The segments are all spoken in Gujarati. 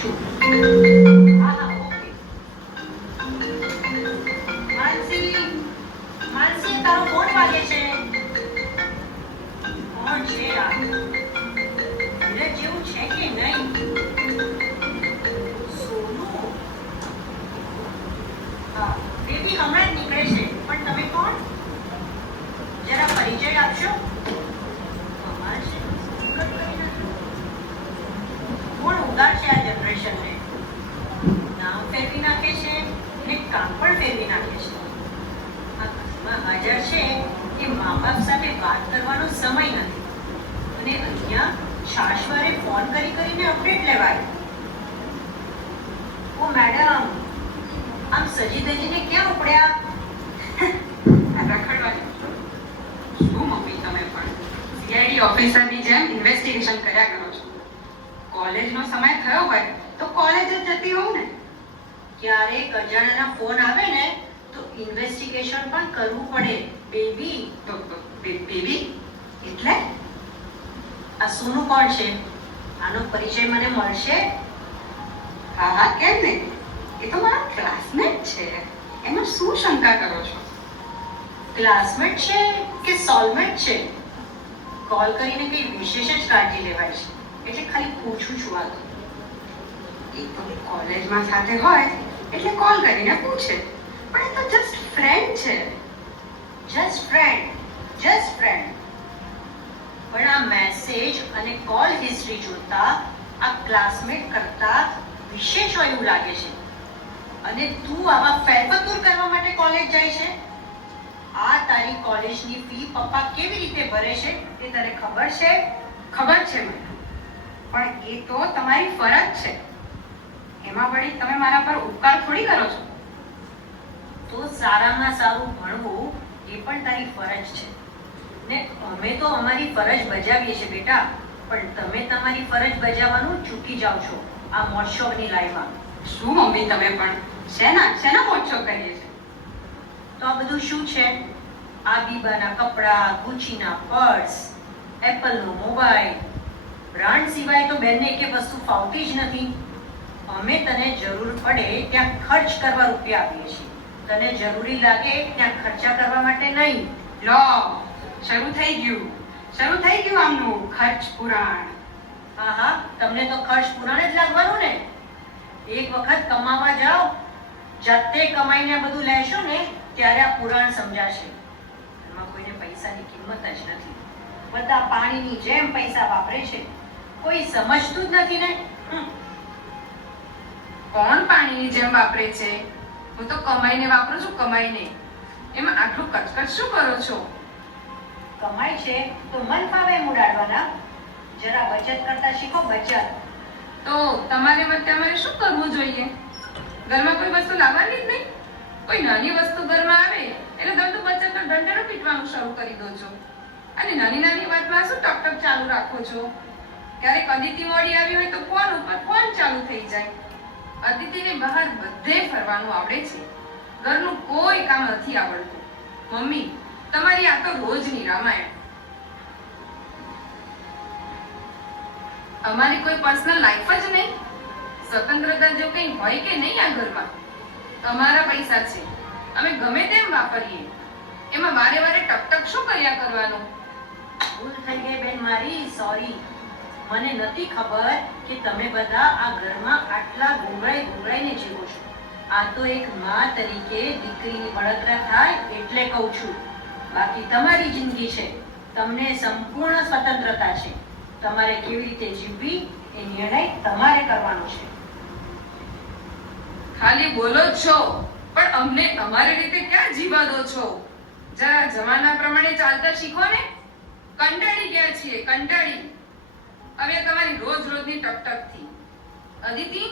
છું. હા હા ઓકે. માનસી, માનસી તારો ફોન વાગે છે. કોણ છે આ? ધીરજ જેવું છે કે નહીં? સોનુ. હા બેબી હમણાં જ નીકળે છે, પણ તમે કોણ? જરા પરિચય આપશો. કમાલ છે, સુગર કરી નાખ્યું. કોણ ઉગાડશે આ જનરેશનને? નામ ફેરવી નાખે છે ને કામ પણ ફેરવી નાખે છે. આ ઘરમાં હાજર છે કે મા બાપ સાથે વાત કરવાનો સમય નથી, અને અહીંયા શાશ્વરે ફોન કરી કરીને અપડેટ લેવાય. ઓ મેડમ, આમ સજી ધજીને ક્યાં ઉપડ્યા? રખડવા શું મમ્મી, તમે પણ સીઆઈડી ઓફિસરની જેમ ઇન્વેસ્ટિગેશન કર્યા કરો છો. કોલેજનો સમય થયો હોય તો કોલેજ જ જતી હોઉં ને. ક્યારેક અજાણ્યાના ફોન આવે ને તો ઇન્વેસ્ટિગેશન પણ કરવું પડે બેબી. તો બેબી એટલે આ સોનુ કોણ છે? આનો પરિચય મને મળશે? હા હા, કેમ નહીં, એ તો મારા ક્લાસમેટ છે. એમાં શું શંકા કરો છો? ક્લાસમેટ છે કે સોલમેટ છે? કોલ કરીને કઈ વિશેષ જ કાળજી લેવાય છે, એટલે ખાલી પૂછું છું. આ તો એ તો કોલેજમાં સાથે હોય એટલે કોલ કરીને પૂછે, પણ એ તો જસ્ટ ફ્રેન્ડ છે. Just friend, just friend. પણ આ મેસેજ અને કોલ હિસ્ટ્રી જોતા આ ક્લાસમેટ કરતા વિશેષ હોય એવું લાગે છે. અને તું આવા ફેરફતૂર કરવા માટે કોલેજ જાય છે? આ તારી કોલેજની ફી પપ્પા કેવી રીતે ભરે છે તે તને ખબર છે? ખબર છે મને, પણ એ તો તમારી ફરજ છે. એમાં વળી તમે મારા પર ઉપકાર થોડી કરો છો. તો સારામાં સારું ભણવું એ પણ તારી ફરજ છે ને. અમે તો અમારી ફરજ બજાવીએ છીએ બેટા, પણ તમે તમારી ફરજ બજાવવાનું ચૂકી જાઓ છો આ મોજશોખની લાઈફમાં. શું મમ્મી, તમે પણ શેના મોજો કરીએ છે? તો આ બધું શું છે? આ બીબાના કપડાં, ગુચીના પર્સ, એપલનો મોબાઈલ. બ્રાન્ડ સિવાય તો બેનને એક વસ્તુ ફાવતી જ નથી. અમે તને જરૂર પડે ત્યાં ખર્ચ કરવા રૂપિયા આપીએ છીએ, તને જરૂરી લાગે ત્યાં ખર્ચા કરવા માટે નહીં. લો, શરૂ થઈ ગયું આમનું ખર્ચ પુરાણ. હા હા, તમને તો ખર્ચ પુરાણ જ લાગવાનું ને. એક વખત કમાવા જાઓ, જાતે કમાઈને બધું લેશો ને ત્યારે આ પુરાણ સમજાશે. એમાં કોઈને પૈસાની કિંમત જ નથી. બધા પાણીની જેમ પૈસા વાપરે છે, કોઈ સમજતું જ નથી ને. કોણ પાણીની જેમ વાપરે છે? હું તો કમાઈને વાપરું છું, કમાઈને. એમાં આટલું કચકચ શું કરો છો? કમાય છે તો મન ફાવે એમ ઉડાડવાના. જરા બચત કરતા શીખો, બચત. તો તમારે મતે અમારે શું કરવું જોઈએ? ઘરમાં કોઈ વસ્તુ લાવવાની જ નહીં. કોઈ નાની વસ્તુ ઘરમાં આવે એટલે તમે તો બચતનો ઢંઢેરો પીટવાનું શરૂ કરી દો છો. અને નાની નાની વાતમાં શું ટક ચાલુ રાખો છો? ક્યારેક અદિતિ મોડી આવી હોય તો ફોન ઉપર ફોન ચાલુ થઈ જાય. અદિતિને બહાર બધે ફરવાનું આવડે છે, ઘરનું કોઈ કામ નથી આવડતું. મમ્મી, તમારી આ તો રોજની રામાયણ. અમારી કોઈ પર્સનલ લાઈફ જ નહીં. સ્વતંત્રતા જો કંઈ હોય કે નહીં આ ઘરમાં? અમારા પૈસા છે, અમે ગમે તેમ વાપરીએ. એમાં વારે વારે ટક શું કર્યા કરવાનું? ભૂલ થઈ ગઈ બેન મારી, સોરી. મને નથી ખબર કે તમે બધા આ ઘરમાં આટલા ગુંગળાઈને જીવો છો. આ તો એક માં તરીકે દીકરીની બળતરા થાય એટલે કહું છું. બાકી તમારી જિંદગી છે, તમને સંપૂર્ણ સ્વતંત્રતા છે. તમારે કેવી રીતે જીવવી એ નિર્ણય તમારે કરવાનો છે. ખાલી બોલો જ છો, પણ અમને અમારી રીતે ક્યાં જીવા દો છો? જરા જમાના પ્રમાણે ચાલતા શીખો ને. કંટાળી ગયા છીએ, કંટાળી. હવે તમારી રોજની ટકટકથી. અદિતિ,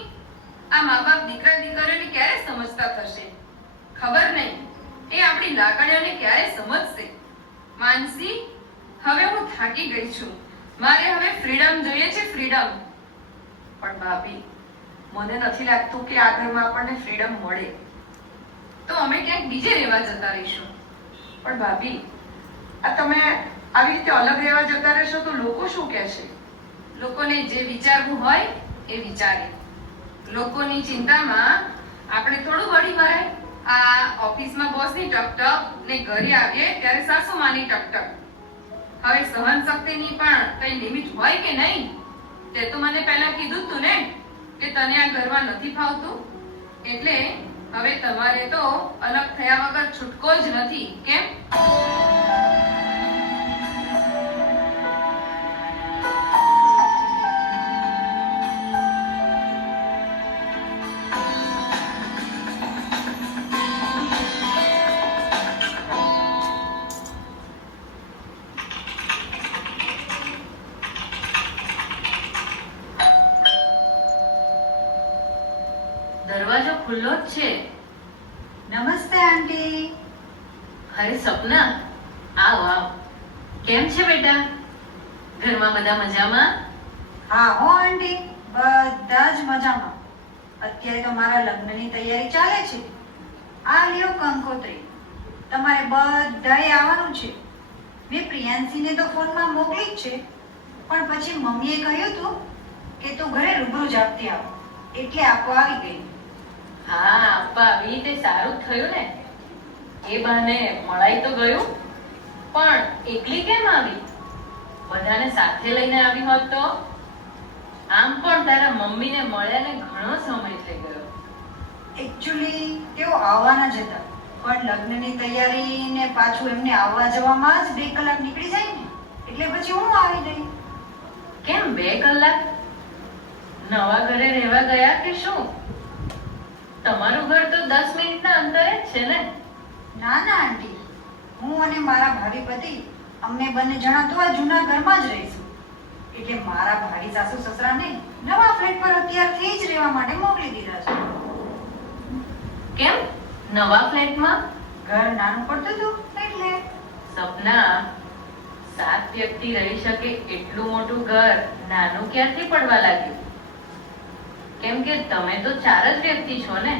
આ મા બાપ દીકરા દીકરીઓને ક્યારે સમજતા થશે? ખબર નહીં એ આપણી લાગણીઓને ક્યારે સમજશે. માનસી, હવે હું થાકી ગઈ છું. મારે હવે ફ્રીડમ જોઈએ છે, ફ્રીડમ. પણ ભાભી, મને નથી લાગતું કે આ ઘરમાં આપણને ફ્રીડમ મળે. તો અમે ક્યાંક બીજે રહેવા જતા રહીશું. પણ ભાભી, આ તમે આવી રીતે અલગ રહેવા જતા રહેશો તો લોકો શું કહેશે? લોકોને જે વિચારવું હોય એ વિચારે. લોકોની ચિંતામાં આપણે થોડું વળી ભરાય. આ ઓફિસમાં બોસની ટકટક ને ઘરે આવીએ ત્યારે સાસુમાની ટકટક. હવે સહન શક્તિની પણ કઈ લિમિટ હોય કે નહીં? તે તો મને પહેલા કીધું તું ને કે તને આ ઘરમાં નથી ફાવતું, એટલે હવે તમારે તો અલગ થયા વગર છૂટકો જ નથી, કેમ? દરવાજો ખુલ્લો જ છે. નમસ્તે આંટી. અરે સપના, આવ આવ. કેમ છે બેટા? ઘરમાં બધા મજામાં? હા હો આંટી, બધા જ મજામાં. અત્યારે તો મારા લગ્નની તૈયારી ચાલે છે. આ લ્યો કંકોત્રી, તમારે બધાએ આવવાનું છે. મેં પ્રિયાંશીને તો ફોનમાં મોકલી જ છે, પણ પછી મમ્મીએ કહ્યું હતું કે તું ઘરે રૂબરૂ જ આપતી આવ, એટલે આપો આવી ગઈ. હા, આપવા આવી તે સારું જ થયું ને. એ બહાને મળાઈ તો ગયું. પણ એકલી કેમ આવી? બધાને સાથે લઈને આવી હોત તો? આમ પણ તારા મમ્મીને મળ્યાને ઘણો સમય થઈ ગયો. એકચ્યુઅલી તેઓ આવવાના જ હતા, પણ લગ્નની તૈયારી ને પાછું એમને આવવા જવામાં જ 2 કલાક નીકળી જાય ને, એટલે પછી હું આવી ગઈ. કેમ 2 કલાક? નવા ઘરે રહેવા ગયા કે શું? તમારું ઘર તો 10 મિનિટના અંતરે જ છે ને? ના ના આંટી, હું અને મારા ભાવિ પતિ અમે બંને જણા તો આ જૂના ઘરમાં જ રહીશું. એટલે મારા ભાઈ સાસુ સસરાને નવા ફ્લેટ પર અત્યારથી જ રહેવા માટે મોકલી દીધા છે. કેમ નવા ફ્લેટમાં? ઘર નાનું પડતું હતું એટલે. સપના, 7 વ્યક્તિ રહી શકે એટલું મોટું ઘર નાનું ક્યાંથી પડવા લાગ્યું? કેમ કે તમે તો 4 જ વ્યક્તિ છો ને?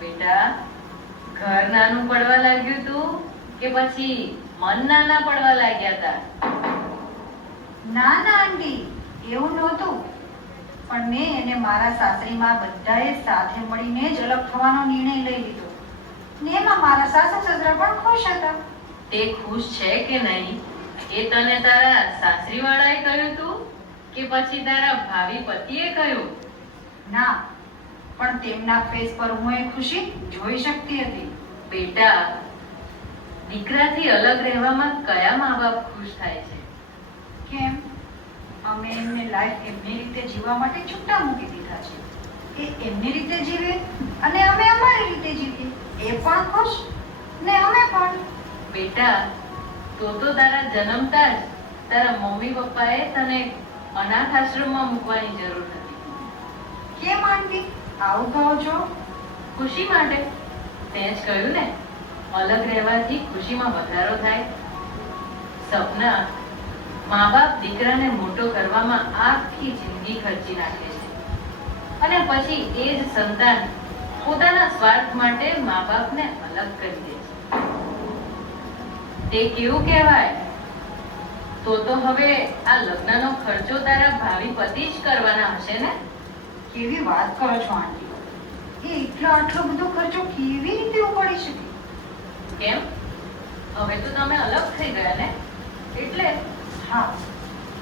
બેટા, ઘર નાનું પડવા લાગ્યું તું કે પછી મન નાના પડવા લાગ્યા હતા? ના ના આંટી, એવું નહોતું. પણ મેં અને મારા સાસરીમાં બધાએ સાથે મળીને જ અલગ થવાનો નિર્ણય લઈ લીધો. ને એમાં મારા સાસુ સસરા પણ ખુશ હતા. તે ખુશ છે કે નહીં એ તને તારા સાસરીવાળાએ કહ્યું તું કે પછી તારા ભાવિ પતિએ કહ્યું? ના, પણ તેમના ફેસ પર હું એ ખુશી જોઈ શકતી હતી. બેટા, દીકરાથી અલગ રહેવામાં કયા મા બાપ ખુશ થાય છે? કેમ? અમે એમને લાઈફ એમની રીતે જીવવા માટે છૂટા મૂકી દીધા છે. એ એમની રીતે જીવે અને અમે અમારી રીતે જીવીએ. એ પણ ખુશ ને અમે પણ. બેટા, તો તારા જન્મતા જ તારા મમ્મી પપ્પાએ તને અનાથ આશ્રમમાં મૂકવાની જરૂર હતી. કેમ આંટી આવું કહો છો? ખુશી માટે. તે જ કહ્યું ને, અલગ રહેવાથી ખુશીમાં વધારો થાય. સપના, મા બાપ દીકરાને મોટો કરવામાં આખી જિંદગી ખર્ચી નાખે છે અને પછી એ જ સંતાન પોતાના સ્વાર્થ માટે મા બાપને અલગ કરી દે છે. તે કેવું કહેવાય? તો હવે આ લગ્નનો ખર્ચો તારા ભાવિ પતિ જ કરવાના હશે ને? કેવી વાત કરો છો આંટી? એ આટલો બધો ખર્ચો કેવી રીતે ઉપાડી શકે? કેમ? હવે તો તમે અલગ થઈ ગયા ને, એટલે. હા,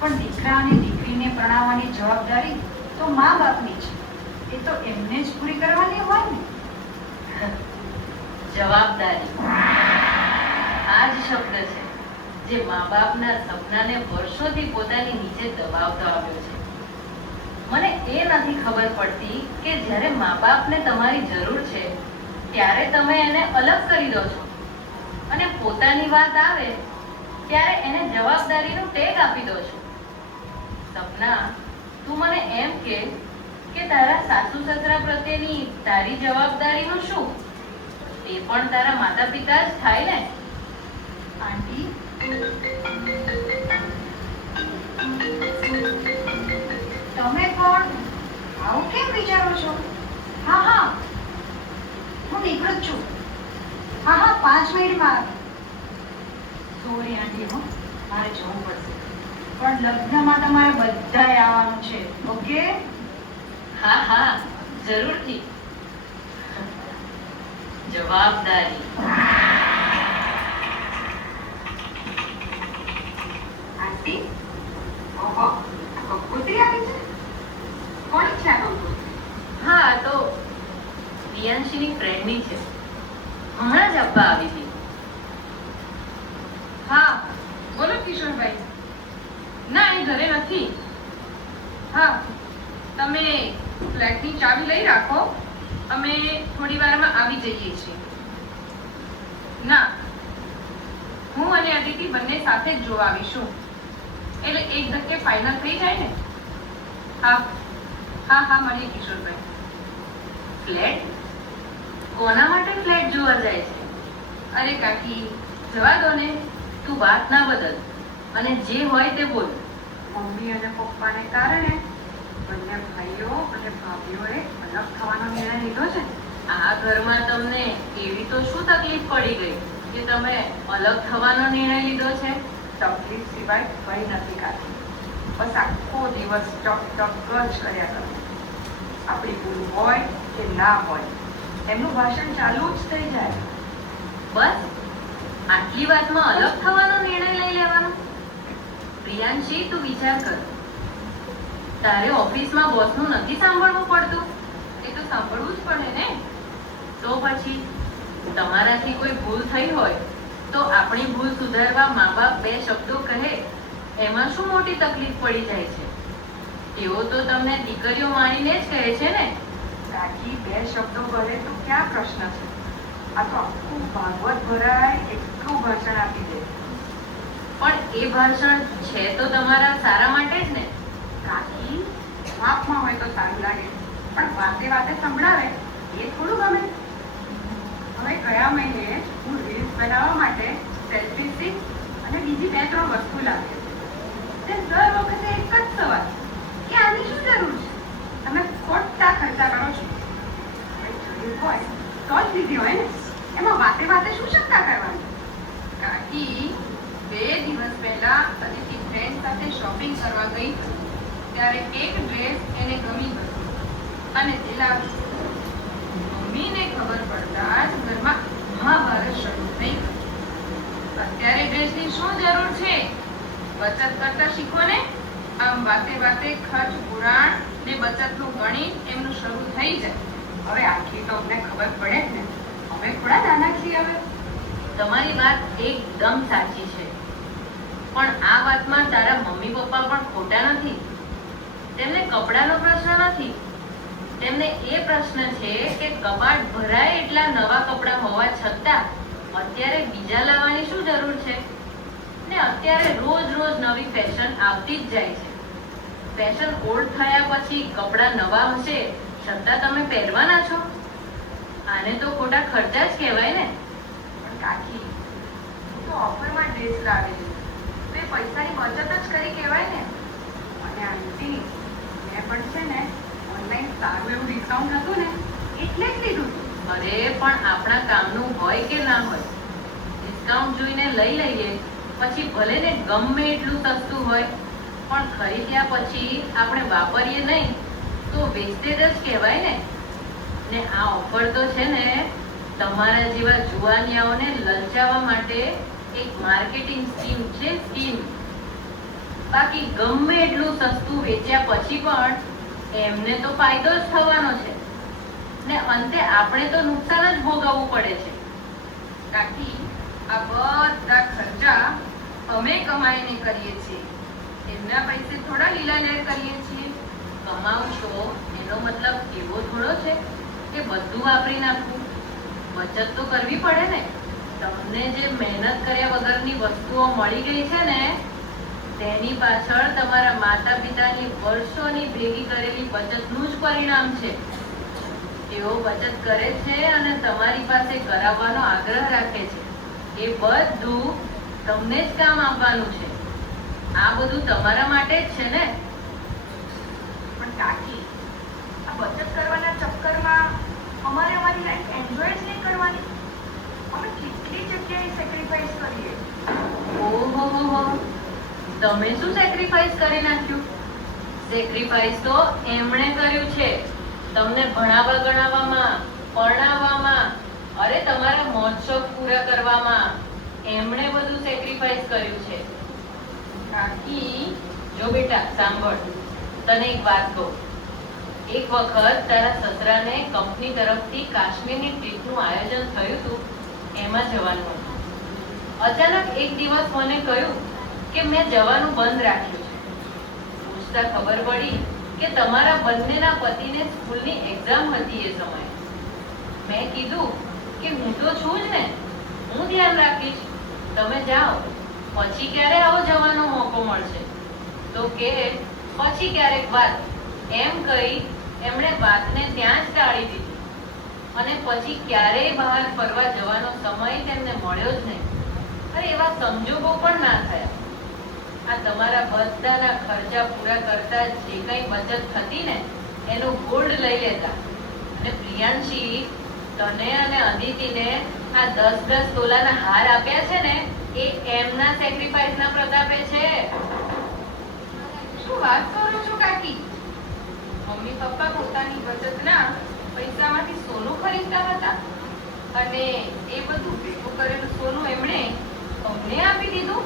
પણ દીકરા અને દીકરીને પરણાવવાની જવાબદારી તો મા બાપની છે. એ તો એમને જ પૂરી કરવાની હોય ને. જવાબદારી, આ જ શબ્દ છે જે મા બાપના સપનાને વર્ષોથી પોતાની નીચે દબાવતો આવ્યો છે. મને એ નથી ખબર પડતી કે જ્યારે મા બાપને તમારી જરૂર છે ત્યારે તમે એને અલગ કરી દો છો અને પોતાની વાત આવે ત્યારે એને જવાબદારીનું ટેગ આપી દો છો. સપના, તું મને એમ કે તારા સાસુ સસરા પ્રત્યેની તારી જવાબદારીનું શું? એ પણ તારા માતા પિતા જ થાય ને? આંટી, તમે કોણ? આવું કેમ વિચારો છો? હા હા, હું નીકળું જ છું. હા હા, 5 મિનિટમાં આવી. સોરી આંટી, હો મારે જવું પડશે. પણ લગ્નમાં તમારે બધાએ આવવાનું છે, ઓકે? હા હા, જરૂરથી. જવાબદારી. આંટી, ઓહો, કંકોત્રી આવી છે. કોની છે આ કંકોત્રી? હા, આ તો પ્રિયાંશીની ફ્રેન્ડની છે. હમણાં જ આપવા આવી હતી. હા, બોલો કિશોરભાઈ. ના, એ ઘરે નથી. હા, તમે ફ્લેટની ચાવી લઈ રાખો. અમે થોડી વારમાં આવી જઈએ છીએ. ના, હું અને અદિતિ બંને સાથે જ જોવા આવીશું. એટલે એક ધક્કે ફાઇનલ થઈ જાય ને. હા હા હા, મળીએ કિશોરભાઈ. ફ્લેટ? કોના માટે ફ્લેટ જોવા જાય છે? અરે કાકી, જવા દો ને. તું વાત ના બદલ અને જે હોય તે બોલ. મમ્મી અને પપ્પાને કારણે બંને ભાઈઓ અને ભાભીઓએ અલગ થવાનો નિર્ણય લીધો છે. આ ઘરમાં તમને એવી તો શું તકલીફ પડી ગઈ કે તમે અલગ થવાનો નિર્ણય લીધો છે? તકલીફ સિવાય કંઈ નથી કાઢી. બસ આખો દિવસ ટક ટક જ કર્યા કરો. આપણી ભૂલ હોય કે ના હોય, એમનું ભાષણ ચાલુ જ થઈ જાય. બસ આટલી વાતમાં અલગ થવાનો નિર્ણય લઈ લેવાનો? પ્રિયાંશી, તું વિચાર કર. તારે ઓફિસમાં બોસનું નથી સાંભળવું પડતું? એ તો સાંભળવું જ પડે ને. તો પછી તમારાથી કોઈ ભૂલ થઈ હોય તો આપણી ભૂલ સુધારવા મા બાપ બે શબ્દો કહે એમાં શું મોટી તકલીફ પડી જાય છે? તેઓ તો તમને દીકરીઓ માણીને જ કહે છે ને. કાકી, બે શબ્દો બોલે તો ક્યાં પ્રશ્ન છે? આ તો આખું ભાગવત ભરાય એટલું ભાષણ આપી દે. પણ એ ભાષણ છે તો તમારા સારા માટે જ ને. કાકી, વાપમાં હોય તો સારું લાગે, પણ વાતે વાતે સંભળાવે એ થોડું ગમે. હવે ગયા મહિને હું રીલ્સ બનાવવા માટે સેલ્ફી સ્ટિક અને બીજી 2-3 વસ્તુ લાવી હતી. તે દર વખતે એક જ સવાલ કે આની શું જરૂર છે? તમે ખોટા ખર્ચા કરો છો. હવે જરૂર હોય તો જ લીધી હોય ને. એમાં વાતે વાતે શું શંકા કરવાની? કાકી, 2 દિવસ પહેલા અદિતિ ફ્રેન્ડ સાથે શોપિંગ કરવા ગઈ ત્યારે એક ડ્રેસ એને ગમી ગયો અને તે લાવી. મમ્મીને ખબર પડતા જ ઘરમાં મહાભારત શરૂ થઈ ગયું. અત્યારે ડ્રેસની શું જરૂર છે? બચત કરતા શીખો ને. આમ વાતે વાતે ખર્ચ પુરાણ ને બચતનું ગણિત એમનું શરૂ થઈ જાય. હવે આટલી તો અમને ખબર પડે જ ને. અમે થોડા નાના છીએ હવે. તમારી વાત એકદમ સાચી છે, પણ આ વાતમાં તારા મમ્મી પપ્પા પણ ખોટા નથી. તેમને કપડાનો પ્રશ્ન નથી, તેમને એ પ્રશ્ન છે કે કબાટ ભરાય એટલા નવા કપડાં હોવા છતાં અત્યારે બીજા લાવવાની શું જરૂર છે? ને અત્યારે રોજ રોજ નવી ફેશન આવતી જ જાય છે. ફેશન ઓલ્ડ થયા પછી કપડાં નવા હશે છતાં તમે પહેરવાના છો? આને તો ખોટા ખર્ચા જ કહેવાય ને. પણ કાકી, હું તો ઓફરમાં ડ્રેસ લાવેલી તો એ પૈસાની બચત જ કરી કહેવાય ને. અને આંટી, મેં પણ છે ને ઓનલાઈન સારું એવું ડિસ્કાઉન્ટ હતું ને એટલે જ લીધું હતું. અરે પણ આપણા કામનું હોય કે ના હોય, ડિસ્કાઉન્ટ જોઈને લઈ લઈએ પછી ભલે ને ગમે એટલું સસ્તું હોય, પણ ખરીદ્યા પછી આપણે વાપરીએ નહીં તો વેસ્ટેજ જ કહેવાય ને. ને આ ઓફર તો છે ને તમારા જેવા જુવાનિયાઓને લલચાવવા માટે એક માર્કેટિંગ સ્કીમ છે, સ્કીમ. બાકી ગમે એટલું સસ્તું વેચ્યા પછી પણ એમને તો ફાયદો જ થવાનો છે ને અંતે આપણે તો નુકસાન જ ભોગવવું પડે છે. કાકી, આ બધા ખર્ચા અમે કમાઈને કરીએ છીએ. એમના પૈસે થોડા લીલા લેર કરીએ છીએ. કમાવ છો એનો મતલબ એવો થોડો છે કે બધું વાપરી નાખવું. બચત તો કરવી પડે ને. તમને જે મહેનત કર્યા વગરની વસ્તુઓ મળી ગઈ છે ને તેની પાછળ તમારા માતા પિતાની વર્ષોની ભેગી કરેલી બચતનું જ પરિણામ છે. તેઓ બચત કરે છે અને તમારી પાસે કરાવવાનો આગ્રહ રાખે છે. એ બધું તમને જ કામ આપવાનું છે. આ બધું તમારા માટે જ છે ને. પણ કાકી, આ બચત કરવાના ચક્કરમાં અમારે અમારી લાઈફ એન્જોય જ નહીં કરવાની. અમે કેટલી જગ્યાએ સેક્રિફાઈસ કરીએ. ઓહો, તમે શું સેક્રિફાઈસ કરી નાખ્યું? સેક્રિફાઈસ તો એમણે કર્યું છે તમને ભણાવવા ગણાવવામાં, પરણાવવામાં, અરે તમારા મોજ શોખ પૂરા કરવામાં એમણે બધું સેક્રિફાઈસ કર્યું છે. કાકી, જો બેટા સાંભળ, તને એક વાત કહું. એક વખત તારા સસરાને કંપની તરફથી કાશ્મીરની ટ્રીપનું આયોજન થયું હતું, એમાં જવાનું હતું. અચાનક એક દિવસ મને કહ્યું કે મેં જવાનું બંધ રાખ્યું છે. પૂછતા ખબર પડી કે તમારા બંનેના પતિને સ્કૂલની એક્ઝામ હતી એ સમયે. મેં કીધું કે હું તો છું જ ને, હું ધ્યાન રાખીશ, તમે જાઓ, પછી ક્યારે આવો જવાનો મોકો મળશે તો કે પછી ક્યારેક વાત, એમ કહી એમણે વાતને ત્યાં જ ટાળી દીધી અને પછી ક્યારેય બહાર ફરવા જવાનો સમય તેમને મળ્યો જ નહીં. અરે એવા સંજોગો પણ ના થયા. આ તમારા બધાના ખર્ચા પૂરા કરતા જે કંઈ બચત થતી ને એનું ગોલ્ડ લઈ લેતા. અને પ્રિયાંશી, તને અને અદિતિને આ 10-10 તોલાના હાર આપ્યા છે ને એ એમના સેક્રિફાઈસના પ્રતાપે છે. શું વાત કરો છો કાકી? મમ્મી પપ્પા પોતાની બચતના પૈસામાંથી સોનું ખરીદતા હતા અને એ બધું ભેગું કરેલું સોનું એમણે અમને આપી દીધું.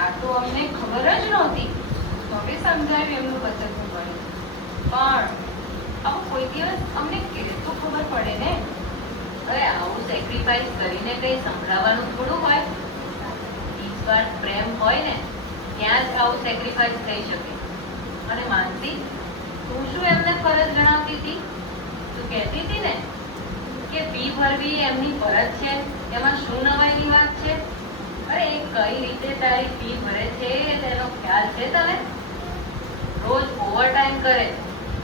આ તો અમને ખબર જ નહોતી. હવે સમજાવ્યું એમનું બચતનું ગણિત. પણ આવું કોઈ દિવસ અમને કેવી તો ખબર પડે ને. અરે આવું સેક્રિફાઈસ કરીને કઈ સંભળાવવાનું થોડું હોય. નિસ્વાર્થ પ્રેમ હોય ને ત્યાં જ આવું સેક્રિફાઈસ થઈ શકે. અને માનસી, તું શું એમને ફરજ ગણાવતી હતી? તું કહેતી હતી ને કે ફી ભરવી એમની ફરજ છે, એમાં શું નવાઈની વાત છે? અરે એ કઈ રીતે તારી ફી ભરે છે તેનો ખ્યાલ છે તને? રોજ ઓવરટાઈમ કરે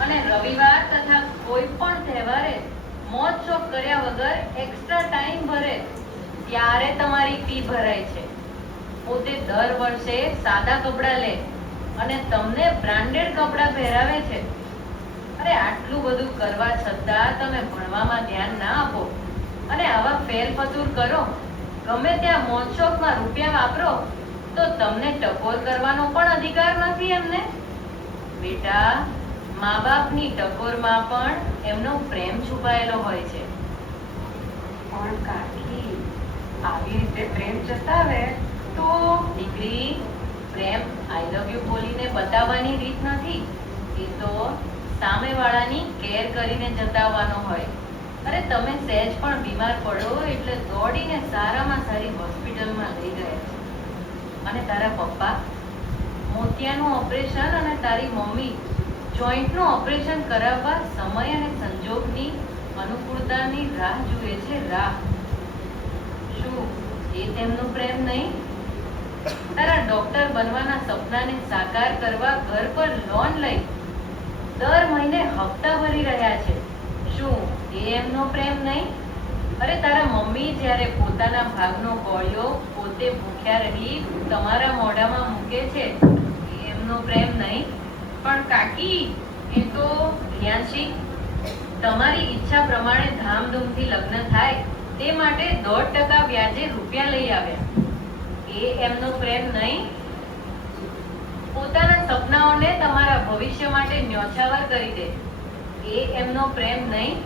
અને રવિવાર તથા કોઈ પણ તહેવારે મોજ શોખ કર્યા વગર એક્સ્ટ્રા ટાઈમ ભરે ત્યારે તમારી ફી ભરાય છે. પોતે દર વર્ષે સાદા કપડાં લે અને તમને બ્રાન્ડેડ કપડાં પહેરાવે છે. અરે આટલું બધું કરવા છતાં તમે ભણવામાં ધ્યાન ના આપો અને આવા ફેરફતૂર કરો, ગમે ત્યાં મોજ શોખમાં રૂપિયા વાપરો તો તમને ટકોર કરવાનો પણ અધિકાર નથી એમને. બેટા, મા બાપની ટકોરમાં પણ એમનો પ્રેમ છુપાયેલો હોય છે. પણ કાકી, આવી રીતે પ્રેમ જતાવે તો દીકરી, પ્રેમ આઈ લવ યુ બોલીને બતાવવાની રીત નથી. એ તો સામેવાળાની કેર કરીને જતાવવાનો હોય. અરે તમે સહેજ પણ બીમાર પડો એટલે દોડીને સારામાં સારી હોસ્પિટલમાં લઈ ગયા છે. અને તારા પપ્પા મોતિયાનું ઓપરેશન અને તારી મમ્મી જોઈન્ટનું ઓપરેશન કરાવવા સમય અને સંજોગની અનુકૂળતાની રાહ જુએ છે. રાહ. શું એ તેમનું પ્રેમ નહીં? તારા ડોક્ટર બનવાના સપનાને સાકાર કરવા ઘર પર લોન લઈ દર મહિને હપ્તા ભરી રહ્યા છે. શું એ એમનો પ્રેમ નહીં? અરે તારા મમ્મી જ્યારે પોતાના ભાગનો ગોળિયો પોતે ભૂખ્યા રહી તમારા મોઢામાં મૂકે છે, એ એમનો પ્રેમ નહીં? પણ કાકી, એ તો પ્રિયાંશી, તમારી ઈચ્છા પ્રમાણે ધામધૂમથી લગ્ન થાય તે માટે 1.5% વ્યાજે રૂપિયા લઈ આવ્યા. એ એમનો પ્રેમ નહીં? પોતાના સપનાઓને તમારા ભવિષ્ય માટે ન્યોછાવર કરી દે, એ એમનો પ્રેમ નહીં?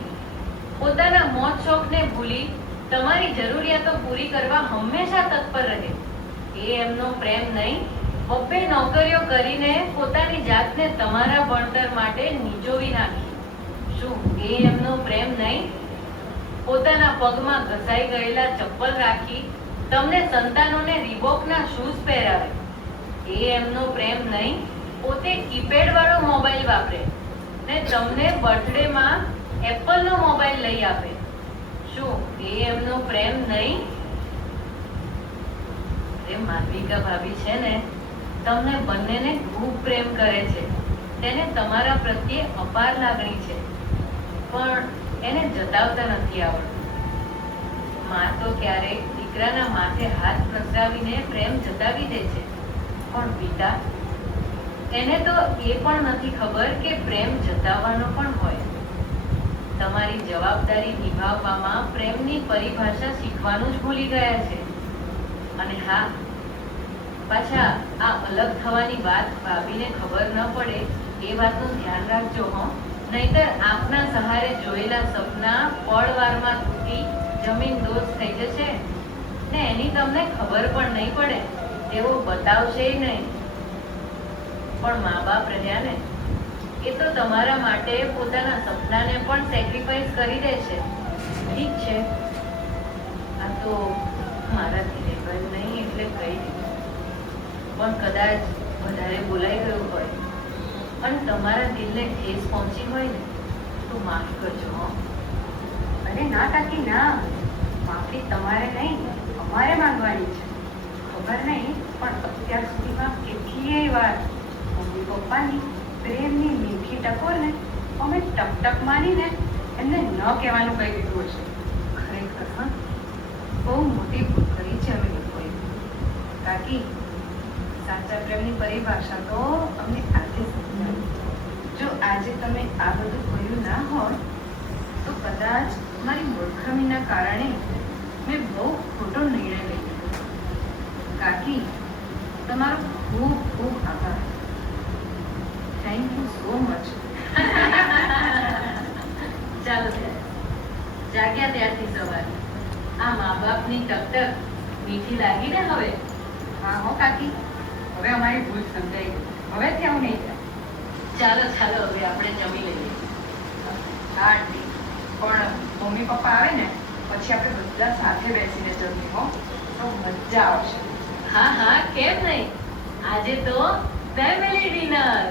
પોતાના મોજ શોખને ભૂલી તમારી જરૂરિયાતો પૂરી કરવા હંમેશા તત્પર રહે, એ એમનો પ્રેમ નહીં? 2 નોકરીઓ કરીને પોતાની જાતને તમારા ભણતર માટે નીચોવી નાખી, શું એ એમનો પ્રેમ નહીં? પોતાના પગમાં ઘસાઈ ગયેલા ચપ્પલ રાખી તમને સંતાનોને રીબોકના શૂઝ પહેરાવે, એ એમનો પ્રેમ નહીં? પોતે કીપેડ વાળો મોબાઈલ વાપરે ને તમને બર્થડેમાં એપલનો મોબાઈલ લઈ આપે, શું એ એમનો પ્રેમ નહીં? એ માલવિકા ભાભી છે ને, તમને બંનેને ખૂબ પ્રેમ કરે છે. તેને તમારા પ્રત્યે અપાર લાગણી છે, પણ એને જતાવતા નથી આવડતું. માં તો ક્યારેક દીકરાના માથે હાથ પ્રસરાવીને પ્રેમ જતાવી દે છે, પણ પિતા, એને તો એ પણ નથી ખબર કે પ્રેમ જતાવવાનો પણ હોય. તમારી જવાબદારી નિભાવવામાં પ્રેમની પરિભાષા શીખવાનું જ ભૂલી ગયા છે. અને હા, પાછા આ અલગ થવાની વાત ભાભીને ખબર ન પડે એ વાતનું ધ્યાન રાખજો હો. નહીંતર આપના સહારે જોયેલા સપના પળવારમાં તૂટી જમીન દોષ થઈ જશે ને એની તમને ખબર પણ નહીં પડે એવું બતાવશે નહીં. પણ મા બાપ રહ્યા ને એ તો તમારા માટે પોતાના સપનાને પણ સેક્રિફાઈસ કરી દે છે. ઠીક છે, આ તો મારાથી રહેવાય નહીં એટલે કહી દીધું. પણ કદાચ વધારે બોલાઈ ગયું હોય અને તમારા દિલને ઠેસ પહોંચી હોય ને તો માફ કરજો હો. અરે ના કાકી ના, માફી તમારે નહીં અમારે માંગવાની છે. ખબર નહીં પણ અત્યાર સુધીમાં કેટલીય વાર મમ્મી પપ્પાની પ્રેમની મીઠી ટકોરને અમે ટક માનીને એમને ન કહેવાનું કહી દીધું હશે. ખરેખર હા, બહુ મોટી ભૂલ કરી છે અમે લોકોએ. કાકી, સાચા પ્રેમની પરિભાષા તો અમને આજે સમજાવી. જો આજે તમે આ બધું કર્યું ના હોત તો કદાચ મારી મૂર્ખામીના કારણે મેં બહુ ખોટો નિર્ણય લઈ લીધો. કાકી, તમારો ખૂબ ખૂબ આભાર. Thank you so much. ચાલો ત્યારે જાગ્યા ત્યારથી સવારે આ મા બાપની ટકટક મીઠી લાગી ને હવે. હા હો કાકી, હવે અમારી ભૂલ સમજાઈ ગઈ. હવેથી આવું નહીં થાય. ચાલો ચાલો હવે આપણે જમી લઈએ. હા આંટી, પણ મમ્મી પપ્પા આવે ને પછી આપણે બધા સાથે બેસીને જમીએ હો, તો મજા આવશે. હા હા કેમ નહીં, આજે તો ફેમિલી ડિનર.